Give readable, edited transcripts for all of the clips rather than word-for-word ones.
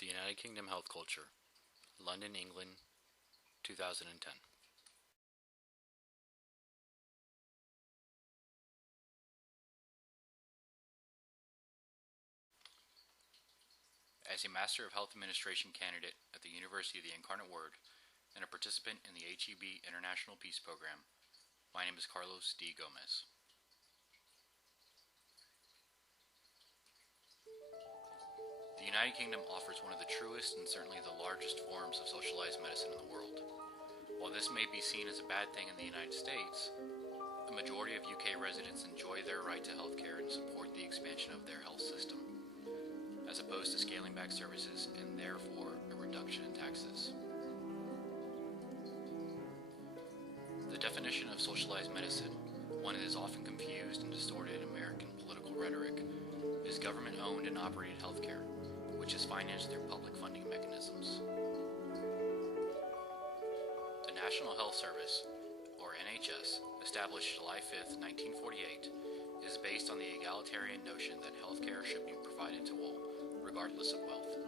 The United Kingdom Health Culture, London, England, 2010. As a Master of Health Administration candidate at the University of the Incarnate Word and a participant in the HEB International Peace Program, my name is Carlos D. Gomez. The United Kingdom offers one of the truest and certainly the largest forms of socialized medicine in the world. While this may be seen as a bad thing in the United States, the majority of UK residents enjoy their right to health care and support the expansion of their health system, as opposed to scaling back services and therefore a reduction in taxes. The definition of socialized medicine, one that is often confused and distorted in American political rhetoric, is government-owned and operated healthcare, which is financed through public funding mechanisms. The National Health Service, or NHS, established July 5, 1948, is based on the egalitarian notion that healthcare should be provided to all, regardless of wealth.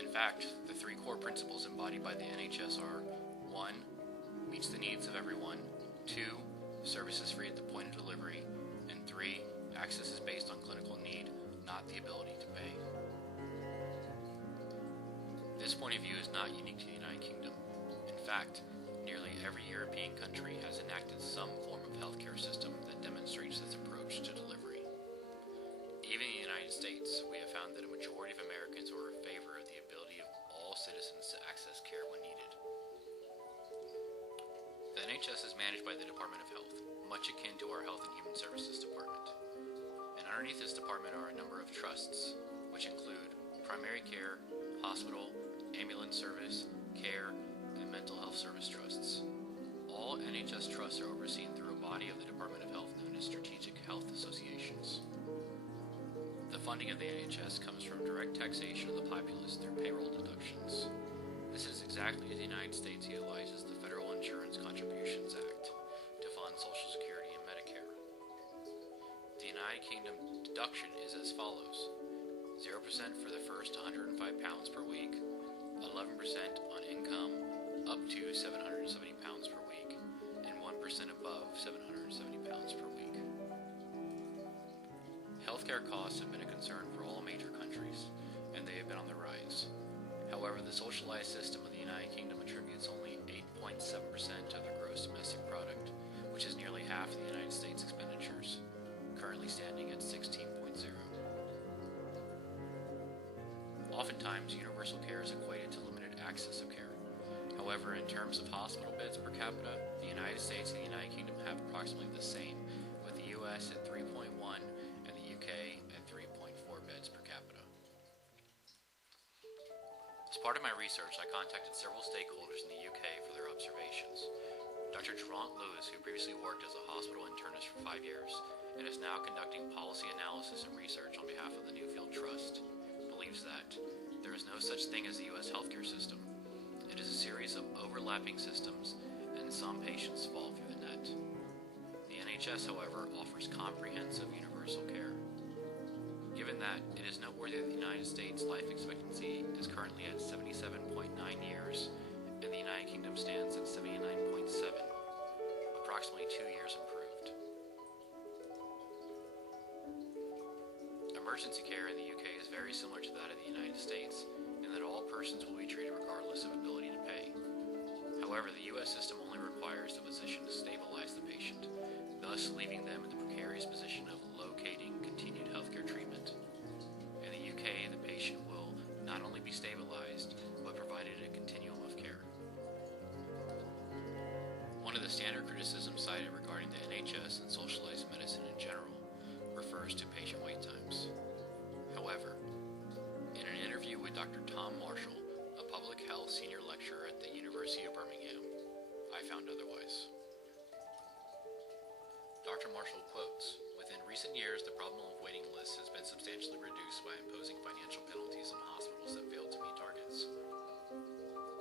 In fact, the three core principles embodied by the NHS are 1. Meets the needs of everyone, 2. Services free at the point of delivery, and 3. Access is based on clinical need, not the ability to pay. This point of view is not unique to the United Kingdom. In fact, nearly every European country has enacted some form of healthcare system that demonstrates this approach to delivery. Even in the United States, we have found that a majority of Americans are in favor of the ability of all citizens to access care when needed. The NHS is managed by the Department of Health, much akin to our Health and Human Services Department. And underneath this department are a number of trusts, which include primary care, hospital, ambulance service, care, and mental health service trusts. All NHS trusts are overseen through a body of the Department of Health known as Strategic Health Associations. The funding of the NHS comes from direct taxation of the populace through payroll deductions. This is exactly as the United States utilizes the Federal Insurance Contributions Act to fund Social Security and Medicare. The United Kingdom deduction is as follows: 0% for the first £105 per week, 11% on income up to £770 per week, and 1% above £770 per week. Healthcare costs have been a concern for all major countries, and they have been on the rise. However, the socialized system of the United Kingdom attributes only 8.7% of their gross domestic product, which is nearly half the United States expenditures, currently standing at 16.0. Oftentimes, universal care is equated to limited access of care. However, in terms of hospital beds per capita, the United States and the United Kingdom have approximately the same, with the US at 3.1 and the UK at 3.4 beds per capita. As part of my research, I contacted several stakeholders in the UK for their observations. Dr. Gerant Lewis, who previously worked as a hospital internist for 5 years and is now conducting policy analysis and research on behalf of the Newfield Trust, believes that there is no such thing as the U.S. healthcare system. It is a series of overlapping systems, and some patients fall through the net. The NHS, however, offers comprehensive universal care. Given that, it is noteworthy that the United States life expectancy is currently at 77.9 years, and the United Kingdom stands at 79.7, approximately 2 years improved. Emergency care in the UK is very similar to that of the United States, in that all persons will be treated regardless of ability to pay. However, the US system only requires the physician to stabilize the patient, thus leaving them in the precarious position of locating continued healthcare treatment. In the UK, the patient will not only be stabilized, but provided a continuum of care. One of the standard criticisms cited regarding the NHS and socialized medicine in general refers to patient wait times. However, in an interview with Dr. Tom Marshall, a public health senior lecturer at the University of Birmingham, I found otherwise. Dr. Marshall quotes, "Within recent years, the problem of waiting lists has been substantially reduced by imposing financial penalties on hospitals that fail to meet targets.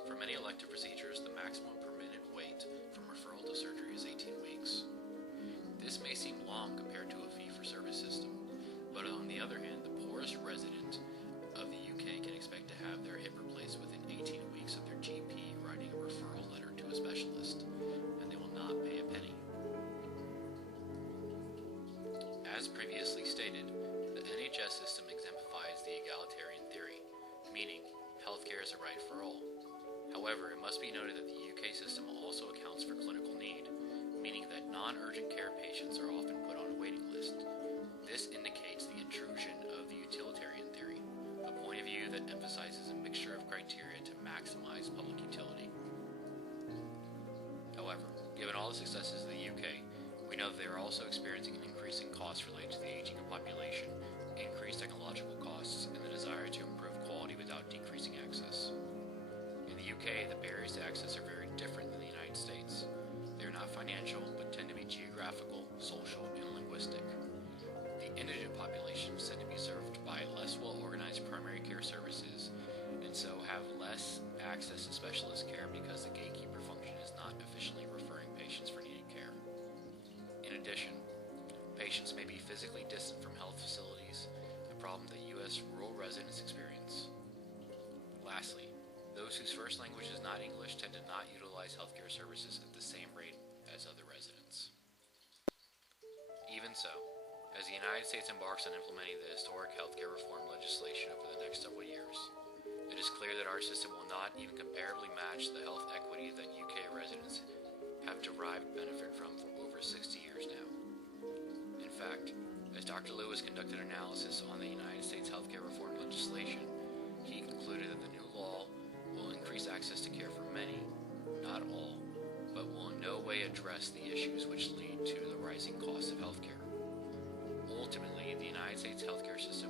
For many elective procedures, the maximum permitted wait from referral to surgery is 18 weeks. This may seem long compared to a fee-for-service system, but on the the other hand, the poorest resident of the UK can expect to have their hip replaced within 18 weeks of their GP writing a referral letter to a specialist, and they will not pay a penny. As previously stated, the NHS system exemplifies the egalitarian theory, meaning healthcare is a right for all. However, it must be noted that the UK system also accounts for clinical need, meaning that non-urgent care patients are often put on a waiting list. This indicates the intrusion of the utilitarian theory, a point of view that emphasizes a mixture of criteria to maximize public utility. However, given all the successes of the UK, we know that they are also experiencing an increase in costs related to the aging of population, increased technological costs, and the desire to improve quality without decreasing access. In the UK, the barriers to access are very different than the United States. They are not financial, but tend to be geographical, social, and linguistic. The indigent populations tend to be served by less well-organized primary care services, and so have less access to specialist care because the gatekeeper function is not efficiently referring patients for needed care. In addition, patients may be physically distant from health facilities, a problem that U.S. rural residents experience. Lastly, those whose first language is not English tend to not utilize healthcare services at the same rate as other residents. Even so, as the United States embarks on implementing the historic healthcare reform legislation over the next several years, it is clear that our system will not even comparably match the health equity that UK residents have derived benefit from for over 60 years now. In fact, as Dr. Lewis conducted analysis on the United States healthcare reform legislation, he concluded that the new law will increase access to care for many, not all, but will in no way address the issues which lead to the rising cost of healthcare. Ultimately, the United States healthcare system